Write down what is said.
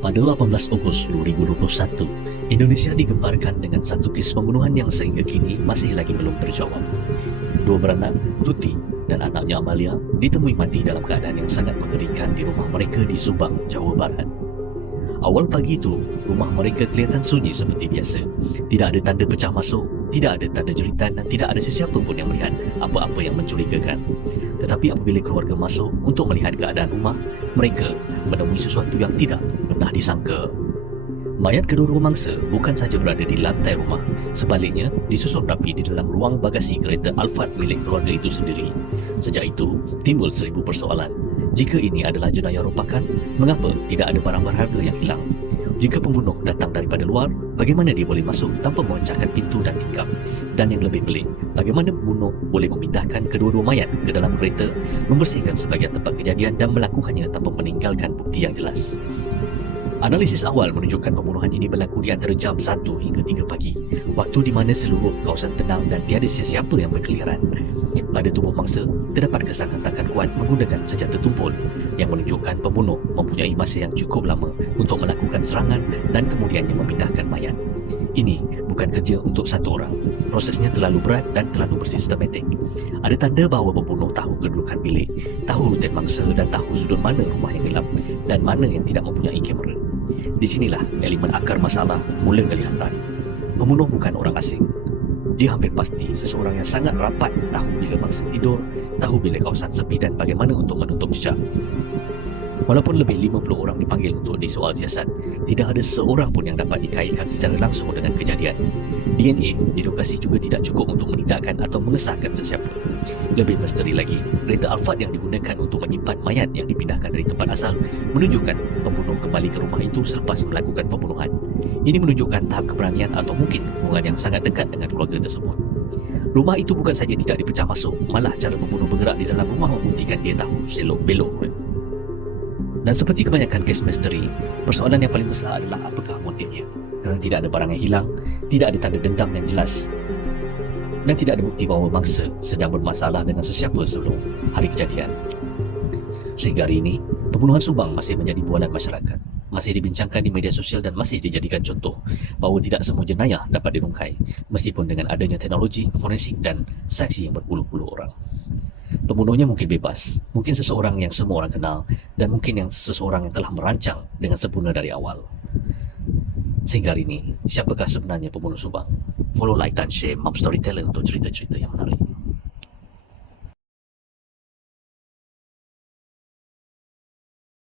Pada 18 Ogos 2021, Indonesia digemparkan dengan satu kes pembunuhan yang sehingga kini masih lagi belum terjawab. Dua beranak, Tuti dan anaknya Amalia, ditemui mati dalam keadaan yang sangat mengerikan di rumah mereka di Subang, Jawa Barat. Awal pagi itu, rumah mereka kelihatan sunyi seperti biasa. Tidak ada tanda pecah masuk, tidak ada tanda jeritan dan tidak ada sesiapa pun yang melihat apa-apa yang mencurigakan. Tetapi apabila keluarga masuk untuk melihat keadaan rumah, mereka menemui sesuatu yang tidak pernah disangka. Mayat kedua-dua mangsa bukan saja berada di lantai rumah, sebaliknya disusun rapi di dalam ruang bagasi kereta Alphard milik keluarga itu sendiri. Sejak itu, timbul 1000 persoalan. Jika ini adalah jenayah rompakan, mengapa tidak ada barang berharga yang hilang? Jika pembunuh datang daripada luar, bagaimana dia boleh masuk tanpa memecahkan pintu dan tikam? Dan yang lebih pelik, bagaimana pembunuh boleh memindahkan kedua-dua mayat ke dalam kereta, membersihkan sebahagian tempat kejadian dan melakukannya tanpa meninggalkan bukti yang jelas? Analisis awal menunjukkan pembunuhan ini berlaku di antara jam 1 hingga 3 pagi, waktu di mana seluruh kawasan tenang dan tiada sesiapa yang berkeliaran. Pada tubuh mangsa, terdapat kesan hentakan kuat menggunakan senjata tumpul yang menunjukkan pembunuh mempunyai masa yang cukup lama untuk melakukan serangan dan kemudiannya memindahkan mayat. Ini bukan kerja untuk satu orang. Prosesnya terlalu berat dan terlalu bersistematik. Ada tanda bahawa pembunuh tahu kedudukan bilik, tahu rutin mangsa dan tahu sudut mana rumah yang gelap dan mana yang tidak mempunyai kamera. Di sinilah elemen akar masalah mula kelihatan. Pembunuh bukan orang asing. Dia hampir pasti seseorang yang sangat rapat tahu bila mangsa tidur, tahu bila kawasan sepi dan bagaimana untuk menutup jejak. Walaupun lebih 50 orang dipanggil untuk disoal siasat, tidak ada seorang pun yang dapat dikaitkan secara langsung dengan kejadian. DNA di lokasi juga tidak cukup untuk menidakkan atau mengesahkan sesiapa. Lebih misteri lagi, kereta Alphard yang digunakan untuk menyimpan mayat yang dipindahkan dari tempat asal menunjukkan pembunuh kembali ke rumah itu selepas melakukan pembunuhan. Ini menunjukkan tahap keberanian atau mungkin hubungan yang sangat dekat dengan keluarga tersebut. Rumah itu bukan saja tidak dipecah masuk, malah cara pembunuh bergerak di dalam rumah membuktikan dia tahu selok belok. Dan seperti kebanyakan kes misteri, persoalan yang paling besar adalah apakah motifnya. Kerana tidak ada barang yang hilang, tidak ada tanda dendam yang jelas dan tidak ada bukti bahawa mangsa sedang bermasalah dengan sesiapa sebelum hari kejadian. Sehingga hari ini, pembunuhan Subang masih menjadi bualan masyarakat, masih dibincangkan di media sosial dan masih dijadikan contoh bahawa tidak semua jenayah dapat dirungkai meskipun dengan adanya teknologi, forensik dan saksi yang berpuluh-puluh orang. Pembunuhnya mungkin bebas, mungkin seseorang yang semua orang kenal dan mungkin yang seseorang yang telah merancang dengan sempurna dari awal. Sehingga hari ini, siapakah sebenarnya pembunuh Subang? Follow, like dan share Map Storyteller untuk cerita-cerita yang menarik.